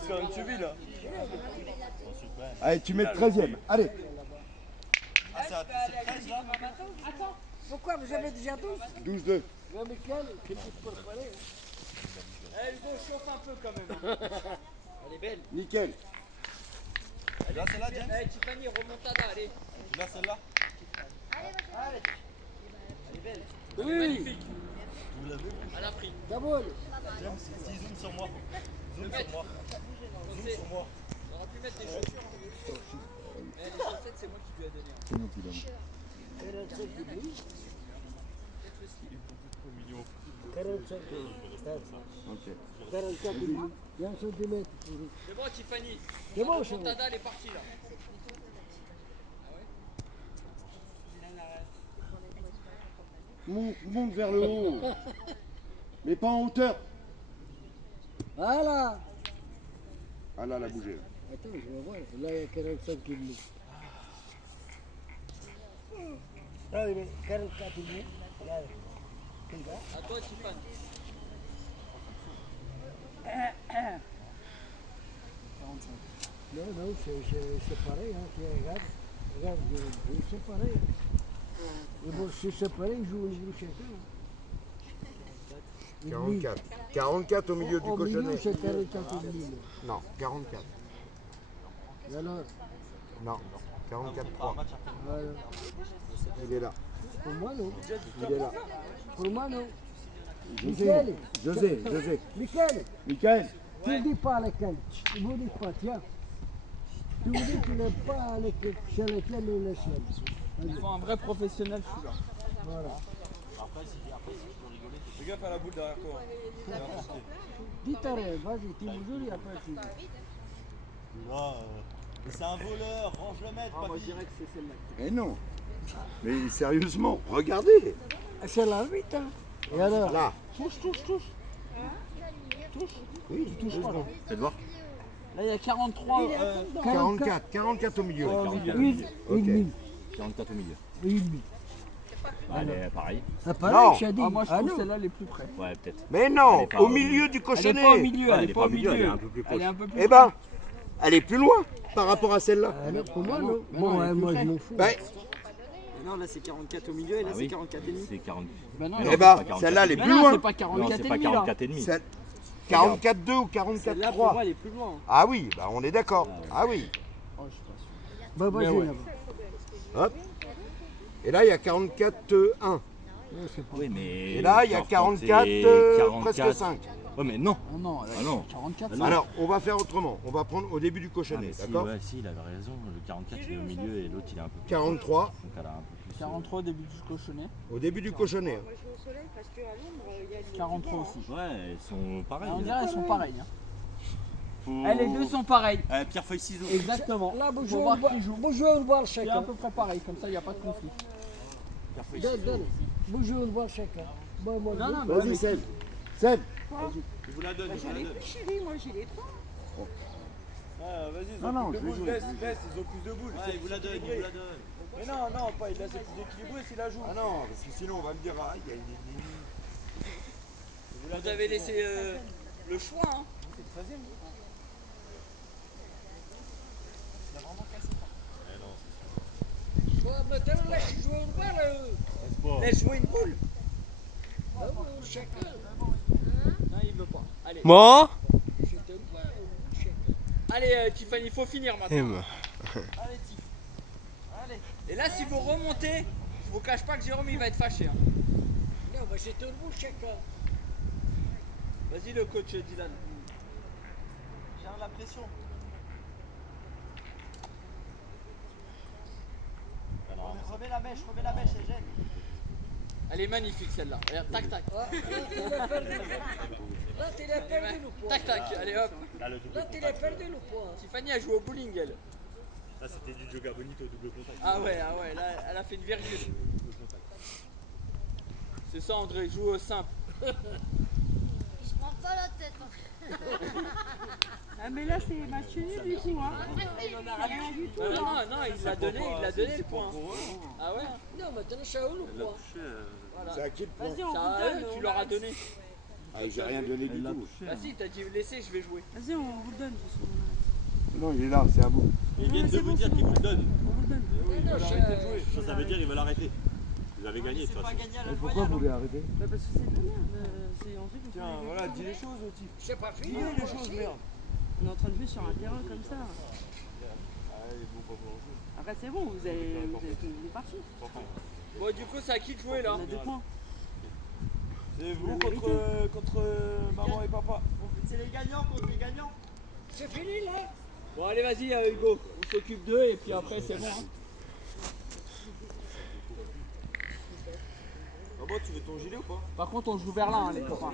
se faire une cheville là. Allez, tu mets le 13e. Allez. Ah, c'est 13 là. Attends, pourquoi vous avez déjà 12? 12-2. Non, mais quel pour le palais? Eh, Hugo, chauffe un peu quand même. Elle est belle. Nickel. Tu l'as celle-là, James? Eh, Tiffany, remontada, allez. Tu l'as celle-là? Elle est belle. Oui, Magnifique. Vous l'avez? Elle a pris. d'abord. James, si zoom sur moi. Zoom sur moi. Zoom sur moi. On aurait pu mettre des chaussures. Eh, les chaussettes, c'est moi qui lui ai donné. C'est nous qui donnons. 45 demi. 45 Ok. 44 demi. Il y a un centimètre. C'est bon, Tiffany. C'est bon, La c'est bon. remontada, elle est partie là. Monte vers le haut. Mais pas en hauteur. Voilà. Ah là, elle a bougé. Là. Attends, je vais voir. Là, il y a 45 demi. Là, il est 44 demi. Regarde. À toi, Tiffany. Non, non, c'est pareil. Hein. Regarde, regarde, c'est pareil. Et bon, si c'est pareil, ils jouent au niveau chacun. 44. 44 au milieu du Au milieu, cochonnet. c'est 44 demi. Non, 44. Et alors, Non, 44-3. voilà. Il est là. Pour moi, non. Il est là. Pour moi, non. José. Michel. José. Michel, Michael. tu ne dis pas lequel. Tu ne dis pas, tiens. Tu me dis que tu n'aimes pas lequel, c'est lequel ou le ciel. Il faut un vrai professionnel, celui-là. Voilà. Fais gaffe à la boule derrière toi. Dis ta rêve, vas-y, tu me jures, il n'y a pas de souci. Là, c'est un voleur, range le maître. Moi, je dirais que c'est celle-là. Mais non. Mais sérieusement, regardez. C'est la 8, hein. Et alors? Là. Touche. Oui, Touche pas, là. faites voir. Là, il y a 43. 44 au milieu. Une demi. 44 au milieu. Une demi. Elle est pareil. Ah, Non. pareil, j'ai dit. Ah, moi, je Ah, trouve non. celle-là les plus près. Ouais, peut-être. Mais non, Elle est pas au au milieu du Elle cochonnet. n'est pas au milieu, elle Elle n'est pas au milieu. elle est un peu plus Elle est proche. un peu plus Eh ben, elle est plus loin par rapport à celle-là. Ah, non, pour moi, non. Mais Bon, non, elle est ouais, plus moi, je près. m'en fous. Ben, Non, là, c'est 44 au milieu et là, Ah c'est oui. 44 et demi. C'est 40. Ben non, Mais eh non, ben, c'est pas celle-là, elle est 44. plus non, loin. c'est pas Non, 44 c'est et pas demi, là. 44 et demi. 44-2 ou Celle-là, pour moi, 44-3. elle est plus loin. Ah oui, bah on est d'accord. Ah oui. Oh, je suis pas sûr. Bah, vas-y, Mais ouais. là-bas. Hop. Et là, il y a 44-1. Non, c'est pas. Oui, mais. Et là, il y a genre, 44, quand c'est presque 5. Ouais, mais non. Ah non, là, Ah non. 44. Ah non. Alors, on va faire autrement. On va prendre au début du Ah, cochonnet, mais si, d'accord ouais, si, il avait raison. Le 44, il est au milieu et l'autre, il est un peu plus. 43 Donc, elle a un peu plus. 43 au début du cochonnet. au début du cochonnet. hein. Moi je vais au soleil parce qu'à l'ombre, il y a du 43 vent, aussi. Ouais, elles sont pareilles. Ah, on là. dirait elles sont pareilles. Hein. Faut- Eh, les deux sont pareilles. Pierre feuille ciseaux. Exactement. Là, vous Faut jouez voir au bar- qui joue. vous jouez au bar C'est à chacun. peu près pareil, comme ça, il n'y a pas de conflit. Pierre feuille Donne, ciseaux. donne. Vous jouez au bar chacun. Bon, moi, Non, je- non, Vas-y, mais- Seb. Seb. Je vous la donne, je vous J'en la ai donne. plus, chérie, moi j'ai les trois. Ah, vas-y, ils Non, ont non, plus je de vais boules. jouer. Laisse, ils ont plus de boules. Ouais, il vous la donne, il vous la donne. Mais non, pas, il a c'est plus équilibré s'il la joue. Ah non, parce que sinon on va me dire, ah, il y a une. Vous avez laissé le choix. Hein. C'est le 13e. Bon, maintenant, laisse jouer au bar, là. Laisse jouer une boule. Ah, bon, chacun. Non, il veut pas. Allez, Moi C'est un bar, chacun. allez Tiffany, il faut finir maintenant. Allez, Tiff. Allez. Et là, si vous remontez, je vous cache pas que Jérôme il va être fâché. Hein. Non, mais c'est un bout chacun. Vas-y, le coach Dylan. J'ai la pression. Remets la mèche, elle gêne. Elle est magnifique celle-là. Regarde, tac tac. Ah, là, tu l'as perdu. Là, tu l'as perdu le poids. Tac tac, allez hop. Là, tu l'as perdu le poids. Tiffany a joué au bowling elle. Ça, c'était du yoga bonito double contact. Ah ouais, là elle a fait une virgule. C'est ça André, joue au simple. Je prends pas la tête. Ah mais là c'est match nul du coup hein. Rien du tout. Non, il l'a donné le point. Ah ouais. Non, maintenant, ça où le poids? Voilà. C'est à qui le point? Vas-y on Ça, vous donne. tu on leur as arrête. donné. Ah, j'ai rien donné du tout. Bah si, t'as dit laisser, je vais jouer. Vas-y, on vous le donne. De toute façon. Non, il est là, c'est à vous. Ils viennent de vous dire qu'ils vous le donnent. On vous le donne. Ça veut dire qu'ils veulent arrêter. Vous avez gagné de toute façon. Et pourquoi vous voulez arrêter? Bah, parce que c'est de la merde. C'est un truc. Tiens, voilà, dis les choses, Otif. C'est pas fini. Dis les choses, merde. On est en train de jouer sur un terrain comme ça. Après, c'est bon, vous êtes parti. Bon, du coup, c'est à qui de jouer là? On a 2 points. C'est vous contre maman et papa. C'est les gagnants contre les gagnants. C'est fini là. Bon, allez, vas-y, Hugo. On s'occupe d'eux et puis après, c'est bon. Hein. Ah bon, tu veux ton gilet ou pas? Par contre, on joue vers là, hein, les copains.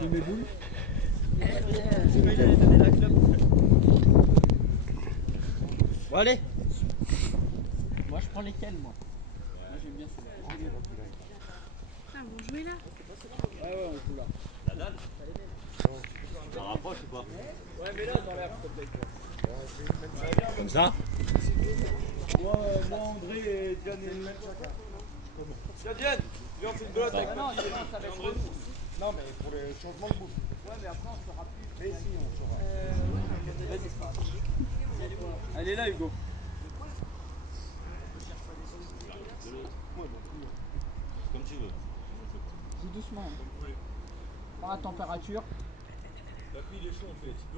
Je mets mes boules. Bon, allez. Moi, je prends lesquels, moi? Moi, j'aime bien celui-là. Ah, vous jouez là? Ouais, on joue là. La dalle. Tu t'en rapproches ou pas? Ouais, mais là, dans l'air, s'il te plaît. Comme ça? Moi, André et Diane et le même chacun. Tiens, Diane, viens, on fait une belote avec Ah non, il est là, ça va être relou. Non, mais pour les changements de bouffe. Ouais, mais après, on sera plus. Mais si, on saura. Elle est là, Hugo. Comme tu veux. Joue doucement. Prends la température.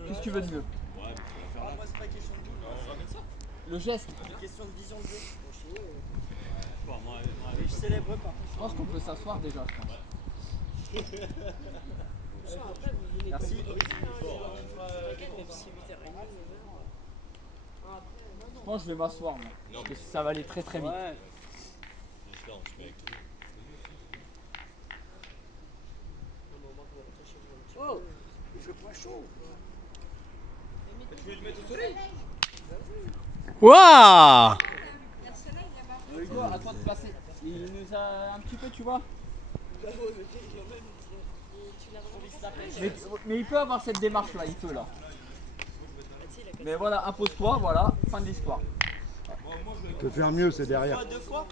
Qu'est-ce que tu veux de mieux? Ouais, mais ça va faire là. C'est pas question de tout. On ramène ça. Le geste. C'est question de vision de jeu. Bon, moi, Je célèbre pas. Je pense qu'on peut s'asseoir déjà, je pense. Merci. Je pense que je vais m'asseoir, moi. Non, Parce que ça va aller très très vite. juste là, on se met avec tout. Oh, il fait pas chaud. Tu veux le mettre au soleil? Waouh! Hugo, à toi de passer. Il nous a un petit peu, tu vois. Mais il peut avoir cette démarche là, il peut là. Mais voilà, impose-toi, voilà, fin de l'histoire. Tu peux faire mieux, c'est derrière. Deux fois?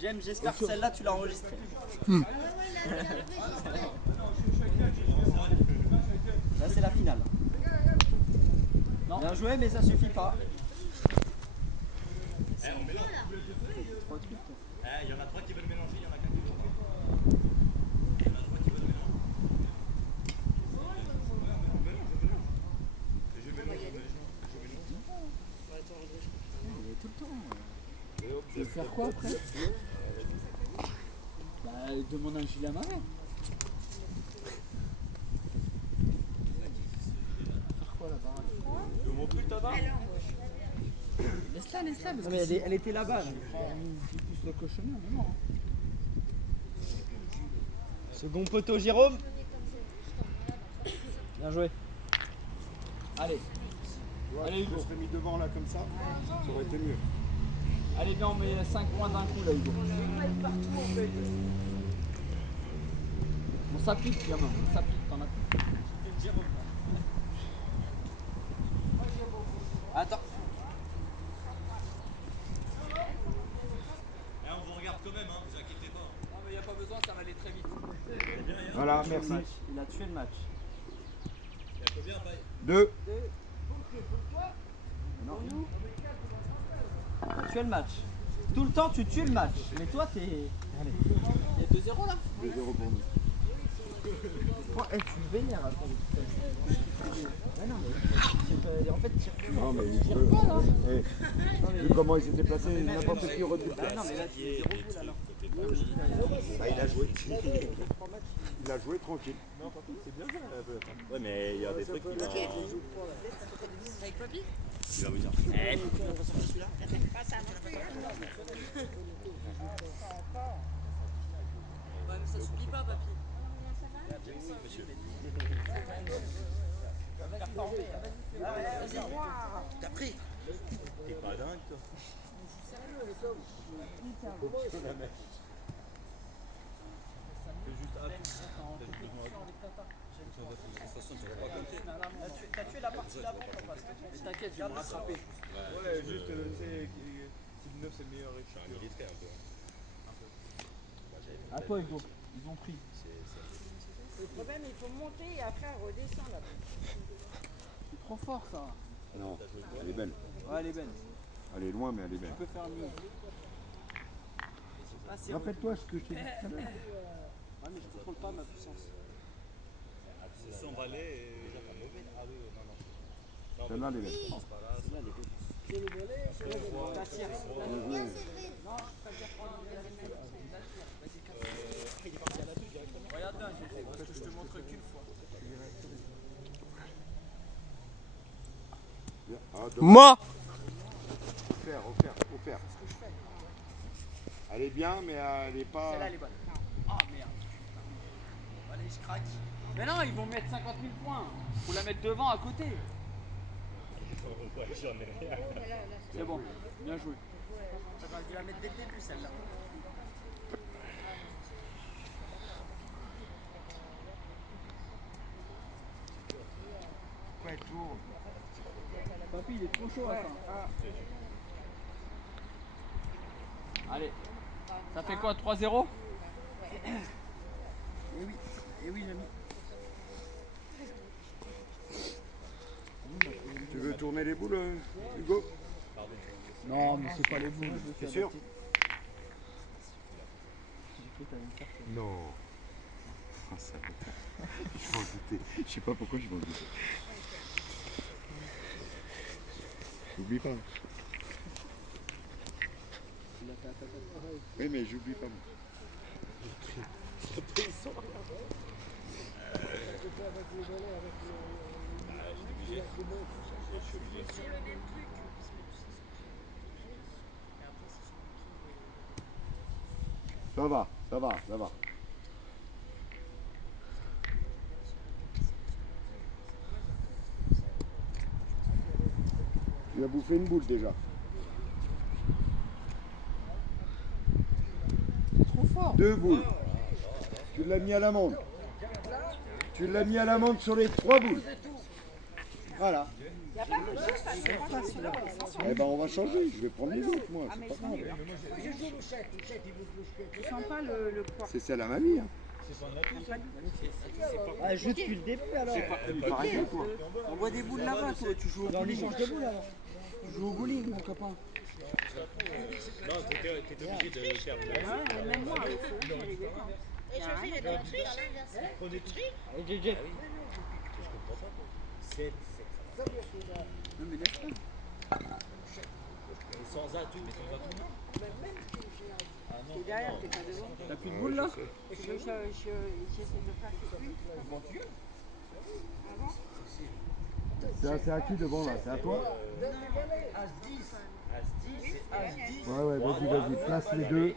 James, j'espère que celle-là tu l'as enregistrée. Là c'est la finale. Non. Bien joué mais ça suffit pas. Eh, on mélange. Eh, il y en a 3 qui veulent mélanger, il y en a qu'un qui veut pas. Il y en a 3 qui veulent mélanger. Tu veux faire quoi après? Bah, demande un gilet à ma mère. Faire quoi là-bas? Demande plus ta barre. Laisse-la, laisse-la. Parce Non, que mais si elle était là-bas. il pousse le cochonnet, mais non. Second poteau Jérôme. Bien joué. Allez. Allez, Hugo. Je serais mis devant là comme ça, ça aurait été mieux. Allez, bien, on met 5 points d'un coup là, Hugo. On s'applique, gamin. On s'applique, t'en as plus. Attends. Eh, on vous regarde quand même, hein, vous inquiétez pas. Non, mais il n'y a pas besoin, ça va aller très vite. Voilà, merci. Il a tué le match. Il y a combien, Paille? 2. Tu as tué le match. Tout le temps tu tues le match. Mais toi t'es. Allez. Il y a 2-0 là. 2-0 pour nous. Tu vénères à toi. Ah non mais. En fait tire plus. Non, mais il peut. Vu comment il s'était placé, n'importe qui aurait pu le faire. Non mais là tu es 0 boule alors. Bah, il a joué. Il a joué tranquille. Ouais, mais il y a des trucs qui vont. Avec papy? Il va vous dire. Ouais, mais ça suffit pas, papy. Monsieur. T'as pris. T'es pas dingue, toi. T'as tué la partie d'avant quoi. T'inquiète, je vais me rattraper. Ouais, juste, tu sais, Team 9 c'est le meilleur. Je suis un illettré un peu. À toi, Hugo. Ils ont pris. Le problème, il faut monter et après redescendre là. C'est trop fort, ça. Non, elle est belle. Ouais, elle est belle. Elle est loin, mais elle est belle. Tu peux faire mieux. Ah, c'est Rappelle-toi ce que je t'ai dit tout à l'heure. Ah, mais je contrôle pas ma puissance. C'est 100 balais et. Ah oui, non, non. Celle-là, elle est belle. Ta tire. Bien, c'est vrai. Regarde là, parce que je te montre qu'une fois. Ah, Moi Au fer. Elle est bien, mais elle est pas... Celle-là, elle est bonne. Ah, merde. Allez, je craque. Mais non, ils vont mettre 50 000 points. Faut la mettre devant, à côté. Ouais, j'en ai rien. C'est bon, bien joué. J'aurais dû la mettre dès le début, celle-là. Ouais, tourne. Papy, il est trop chaud à ça. Allez, ça fait quoi, 3-0? Eh oui, l'ami. Tu veux tourner les boules, Hugo? Non, mais c'est pas les boules. C'est sûr? Non. Ah, ça va. Je vais en douter. Je sais pas pourquoi je vais en douter. J'oublie pas. Oui, mais j'oublie pas. Ça va. Tu as bouffé une boule déjà. C'est trop fort. 2 boules. Tu l'as mis à l'amende. Tu l'as mis à l'amende sur les 3 boules. Voilà. Il n'y a pas de chose, ça ne pas celui-là. Eh ben on va changer. Je vais prendre les autres moi. C'est pas grave. Je sens pas le poids. C'est celle à mamie. Hein. Ah, joue depuis le début alors. Pareil, toi. On voit des boules là-bas, toi. Tu joues au bowling. de boule alors. Tu joues au bowling, mon copain. Non, t'étais obligé de faire. Même moi, avec ceux qui allaient bien. Et je fais les conneries à l'inverse. Non, mais laisse pas. Sans atout, mais sans atout. T'es derrière, t'es pas devant. T'as plus de boules là? J'essaie de faire une. C'est à qui devant là? C'est à toi? Ouais, vas-y, place les deux.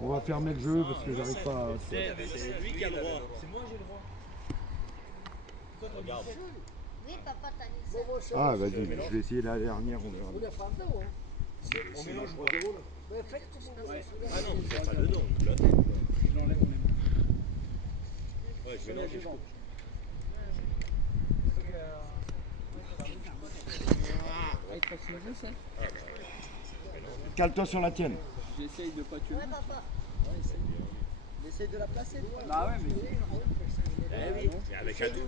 On va fermer le jeu parce que j'arrive pas à... C'est lui qui a le droit. C'est moi j'ai le droit. Regarde. Oui, papa, t'as dit ça. Ah, vas-y, je vais essayer la dernière, on verra. On mélange pas. Ah non, vous faites pas dedans, vous la tête. Je l'enlève, on est bon. Ouais, je mélange les choses. Ah, il te passe une vue, ça? Cale-toi sur la tienne. J'essaye de pas tuer. Ouais, papa. Essaye de la placer. Bah ouais, mais. Eh oui, mais avec atout.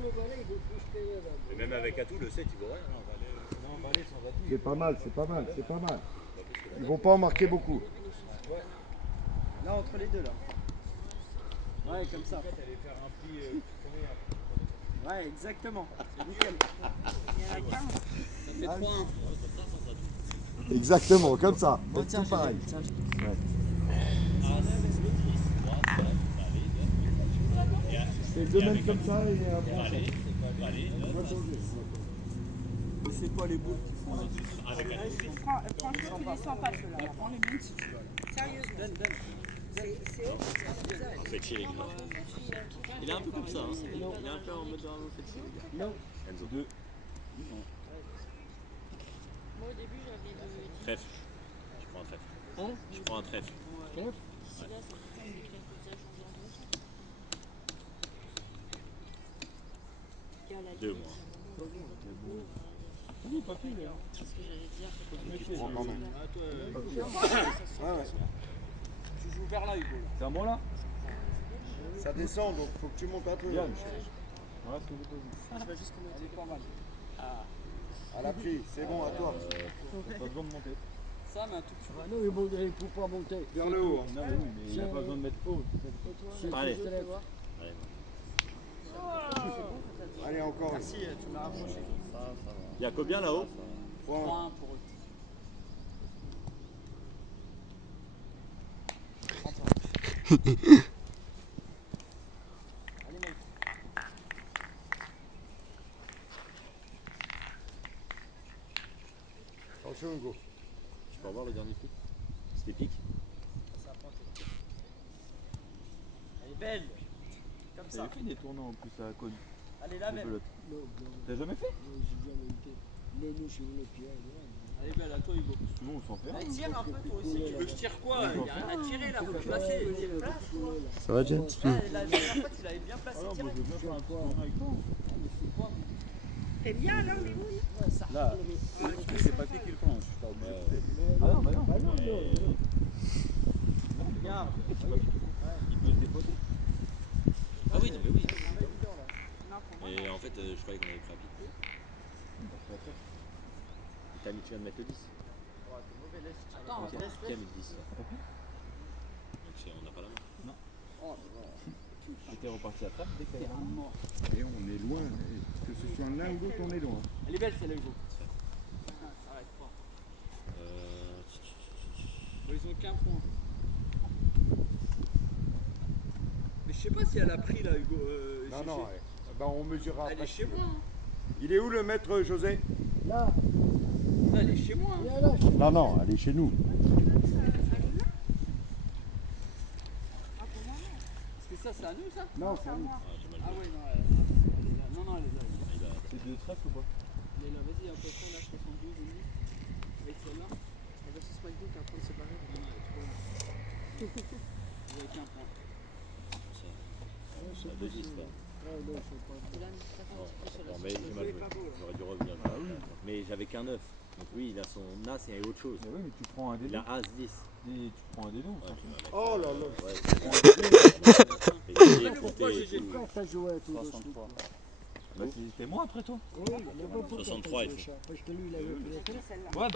Et même avec atout, le 7 il vaut rien. Non, balai sans atout. C'est pas mal. Ils vont pas en marquer beaucoup. Là, entre les deux là. Ouais, comme ça. Allez faire un pli. Ouais, exactement. C'est nickel. Ça fait 3-1. Exactement, comme ça. Bon, tiens, Tout pareil. tiens, C'est deux mètres comme ça et un bras. C'est pas les boules qui font là. Prends ceux qui descendent pas ceux-là. Prends les miennes si tu veux. Sérieusement. En fait, chez les gars. Il est un peu comme ça. Hein. Il est un peu en mode en fait chez les gars. Non. Enzo 2. Moi, au début, j'avais le. Trèfle. Je prends un trèfle. Hein? Je prends un trèfle. Celui-là, c'est comme ça, changé en deux. 2 mois. C'est ce que j'allais dire. Je prends quand même. joue vers là, Hugo. Là. C'est un bon là? Ça descend, donc faut que tu montes un peu. Yann. Michel. Voilà ce que j'ai pas vu. Elle est pas mal. À l'appui, c'est bon, à toi. Pas besoin de monter. Ça, mais un tout petit Ah non, il ne faut pas monter. Vers le haut. Non, mais oui, mais il n'y a pas besoin de mettre haut. C'est Allez. tout stress. Allez, encore. Merci, tu m'as rapproché. Il y a combien là-haut? 3-1 pour eux. Allez, mec. Attention, Hugo. Je peux avoir le dernier pic? C'était pic? Elle est belle. Comme ça. J'avais fait des tournois en plus à Cône. Elle est là de même. pelote. Non, non, T'as jamais fait? non, j'ai jamais été. Les loups sur les pieds. Elle est belle, à toi, Hugo. Nous on s'en fait. Elle tire un peu, toi aussi. Tu veux que je tire quoi? Il n'y a rien à tirer là, faut que je placer. Ça va, James? La dernière fois, tu l'avais bien placé. Alors moi direct. je veux bien faire un petit tournoi avec toi. T'aimes bien alors les moules? Là, c'est pas qui le prend, je suis pas obligé. Ah non, bah non. Ah non, non, non. Regarde. Il peut se dépoter. Ah oui, non, mais oui. Et en fait, je croyais qu'on avait pris un pic. Tu viens de mettre le 10. Attends, Qui a mis le 10? Donc on n'a pas la main. J'étais reparti à table dès qu'il y a Et on est loin. Que ce soit l'un ou l'autre, on est loin. Elle est belle celle-là, Hugo. Arrête pas. Bon, ils ont qu'un point. Mais je sais pas si elle a pris là, Hugo. Non, Gégé. non, ben, on mesurera Elle après. est chez moi. Hein. Il est où le maître José? Là, Là, elle est chez moi. Hein. viens là. Non, non, elle est chez nous. Parce que ça, c'est à nous, ça? Non, c'est à nous. Ah ouais, non, elle est là. Non, elle est là. C'est de trèfle ou pas? Elle est là, vas-y, un peu ça, là, 72 et demi. Avec celle-là. Elle va se smacker, t'es en train de se barrer. Non, elle est trop là. Il n'y a qu'un point. C'est un 2-10 quoi. Ah non, c'est pas bon. Non, mais j'ai mal joué. J'aurais dû revenir. Mais j'avais qu'un 9. Donc oui, il a son As et autre chose. Mais oui, mais tu prends un des Il deux. a As 10. Tu prends un des deux. on s'en fout. Oh là là. Ouais, Mais pourquoi j'ai Pourquoi t'as joué à tout de suite? 63. Bah, c'était moi après toi. Oui, mais pourquoi 63, t'as joué ça? Parce que lui, il avait pris la tête. Ouais,